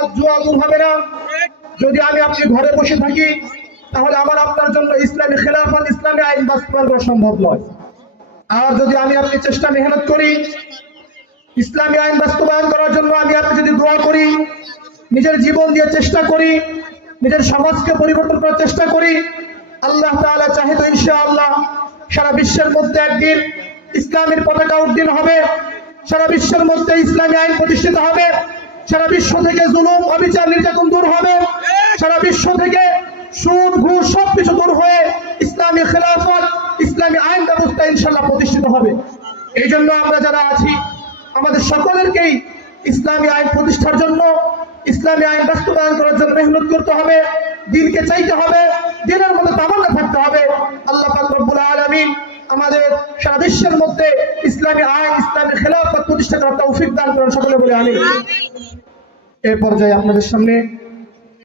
সুদ জুয়া দূর হবে না। যদি আমি আপনি ঘরে বসে থাকি তাহলে আমার আপনার জন্য ইসলামী খেলাফত, ইসলামী আইন বাস্তবায়ন করা সম্ভব নয়। আর যদি আমি আপনি চেষ্টা মেহনত করি ইসলামী আইন বাস্তবায়ন করার জন্য, আমি আপনি যদি দোয়া করি, নিজের জীবন দিয়ে চেষ্টা করি, নিজের সমাজকে পরিবর্তন করার চেষ্টা করি, আল্লাহ তাআলা চাহে তো ইনশাআল্লাহ সারা বিশ্বের মধ্যে একদিন ইসলামের পতাকা উড্ডীন হবে, সারা বিশ্বের মধ্যে ইসলামী আইন প্রতিষ্ঠিত হবে, সারা বিশ্ব থেকে জুলুম অবিচার নির্যাতন দূর হবে, সারা বিশ্ব থেকে সুদ ঘুষ সবকিছু দূর হয়ে ইসলামী খেলাফত, ইসলামী আইন ব্যবস্থা ইনশাআল্লাহ প্রতিষ্ঠিত হবে। এই জন্য আমরা যারা আছি আমাদের সকলেরকেই ইসলামী আইন প্রতিষ্ঠার জন্য, ইসলামী আইন বাস্তবায়ন করার জন্য মেহনত করতে হবে, দিনকে চাইতে হবে, দিনের মধ্যে তামান্না থাকতে হবে। আল্লাহ পাক রব্বুল আলামিন আমাদের সারা বিশ্বের মধ্যে ইসলামী আইন, ইসলামী খেলাফত প্রতিষ্ঠা করার তৌফিক দান করেন, সকলে বলে আমিন। এই পর্যায়ে আপনাদের সামনে